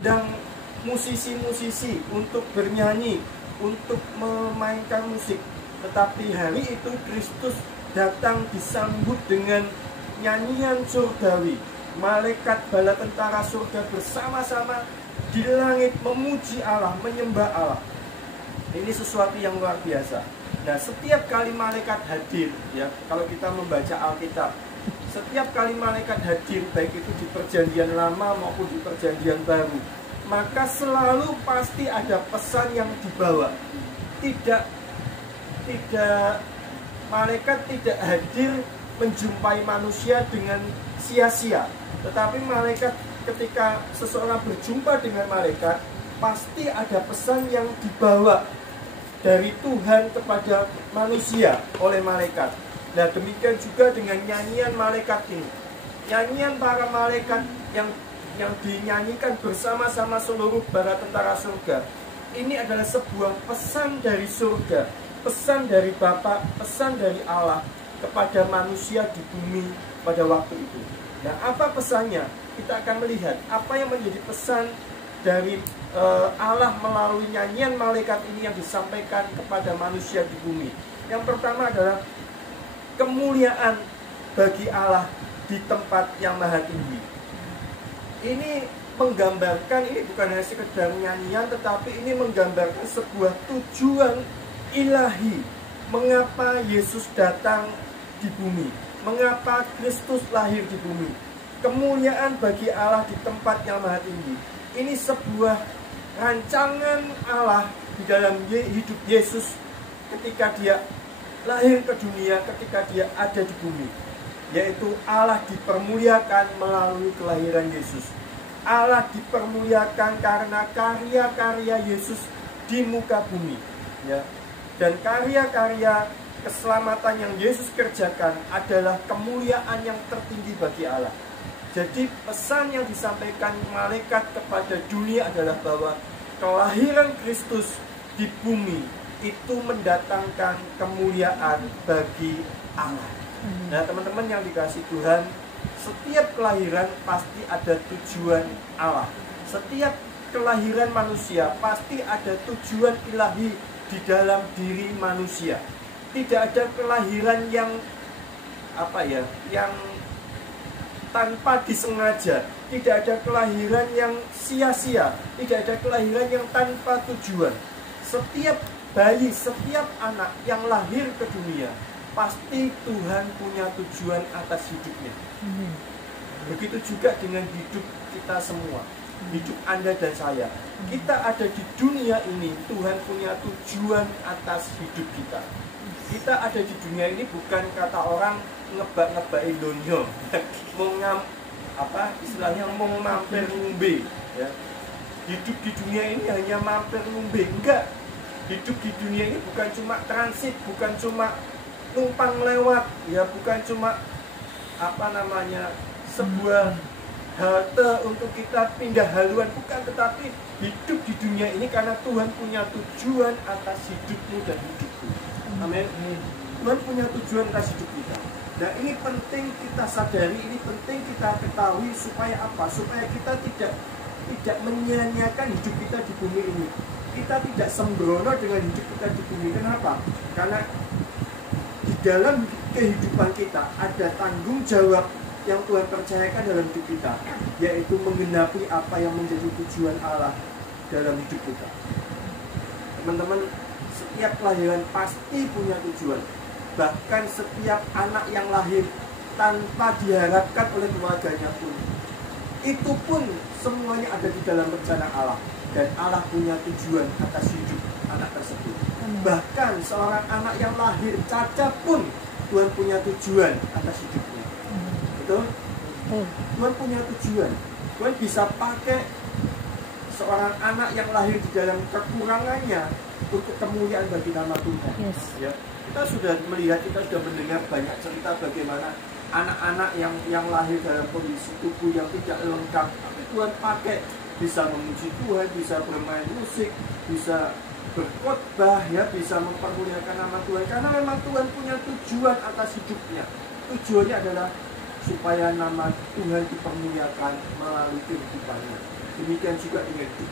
dan musisi-musisi untuk bernyanyi, untuk memainkan musik. Tetapi hari itu Kristus datang disambut dengan nyanyian surgawi. Malaikat bala tentara surga bersama-sama di langit memuji Allah, menyembah Allah. Ini sesuatu yang luar biasa. Nah, setiap kali malaikat hadir, ya, kalau kita membaca Alkitab, setiap kali malaikat hadir, baik itu di perjanjian lama maupun di perjanjian baru, maka selalu pasti ada pesan yang dibawa. Malaikat tidak hadir menjumpai manusia dengan sia-sia, tetapi malaikat, ketika seseorang berjumpa dengan malaikat, pasti ada pesan yang dibawa dari Tuhan kepada manusia oleh malaikat. Nah, demikian juga dengan nyanyian malaikat ini. Nyanyian para malaikat yang dinyanyikan bersama-sama seluruh bala tentara surga. Ini adalah sebuah pesan dari surga, pesan dari Bapa, pesan dari Allah kepada manusia di bumi pada waktu itu. Nah, apa pesannya? Kita akan melihat apa yang menjadi pesan dari Allah melalui nyanyian malaikat ini yang disampaikan kepada manusia di bumi. Yang pertama adalah kemuliaan bagi Allah di tempat yang maha tinggi. Ini menggambarkan, ini bukan hanya sekedar nyanyian, tetapi ini menggambarkan sebuah tujuan ilahi. Mengapa Yesus datang di bumi? Mengapa Kristus lahir di bumi? Kemuliaan bagi Allah di tempat yang maha tinggi. Ini sebuah rancangan Allah di dalam hidup Yesus ketika dia lahir ke dunia, ketika dia ada di bumi, yaitu Allah dipermuliakan melalui kelahiran Yesus. Allah dipermuliakan karena karya-karya Yesus di muka bumi, ya. Dan karya-karya keselamatan yang Yesus kerjakan adalah kemuliaan yang tertinggi bagi Allah. Jadi pesan yang disampaikan malaikat kepada dunia adalah bahwa kelahiran Kristus di bumi itu mendatangkan kemuliaan bagi Allah. Nah, teman-teman yang dikasihi Tuhan, setiap kelahiran pasti ada tujuan Allah. Setiap kelahiran manusia pasti ada tujuan ilahi di dalam diri manusia. Tidak ada kelahiran yang yang tanpa disengaja. Tidak ada kelahiran yang sia-sia. Tidak ada kelahiran yang tanpa tujuan. Setiap bayi, setiap anak yang lahir ke dunia, pasti Tuhan punya tujuan atas hidupnya. Begitu juga dengan hidup kita semua, hidup Anda dan saya. Kita ada di dunia ini, Tuhan punya tujuan atas hidup kita. Kita ada di dunia ini bukan kata orang ngebak-ngebakin dunia, istilahnya mau mampir ngombe, ya. Hidup di dunia ini hanya mampir ngombe, enggak. Hidup di dunia ini bukan cuma transit, bukan cuma numpang lewat, ya, bukan cuma sebuah halte untuk kita pindah haluan, bukan, tetapi hidup di dunia ini karena Tuhan punya tujuan atas hidupmu dan hidupku. Amin. Tuhan punya tujuan atas hidup kita. Nah, ini penting kita sadari, ini penting kita ketahui supaya apa? Supaya kita tidak menyia-nyiakan hidup kita di bumi ini. Kita tidak sembrono dengan hidup kita di bumi. Kenapa? Karena di dalam kehidupan kita ada tanggung jawab yang Tuhan percayakan dalam hidup kita, yaitu menggenapi apa yang menjadi tujuan Allah dalam hidup kita. Teman-teman, setiap kelahiran pasti punya tujuan. Bahkan setiap anak yang lahir tanpa diharapkan oleh keluarganya pun, itu pun semuanya ada di dalam rencana Allah. Dan Allah punya tujuan atas hidup anak tersebut. Bahkan seorang anak yang lahir cacat pun Tuhan punya tujuan atas hidupnya. Betul? Tuhan punya tujuan. Tuhan bisa pakai seorang anak yang lahir di dalam kekurangannya untuk kemuliaan bagi nama Tuhan. Yes. Ya. Kita sudah melihat, kita sudah mendengar banyak cerita bagaimana anak-anak yang lahir dalam kondisi tubuh yang tidak lengkap, tapi Tuhan pakai, bisa memuji Tuhan, bisa bermain musik, bisa berkhotbah, ya, bisa mempermuliakan nama Tuhan, karena memang Tuhan punya tujuan atas hidupnya. Tujuannya adalah supaya nama Tuhan dipermuliakan melalui kehidupannya. Demikian juga dengan hidup.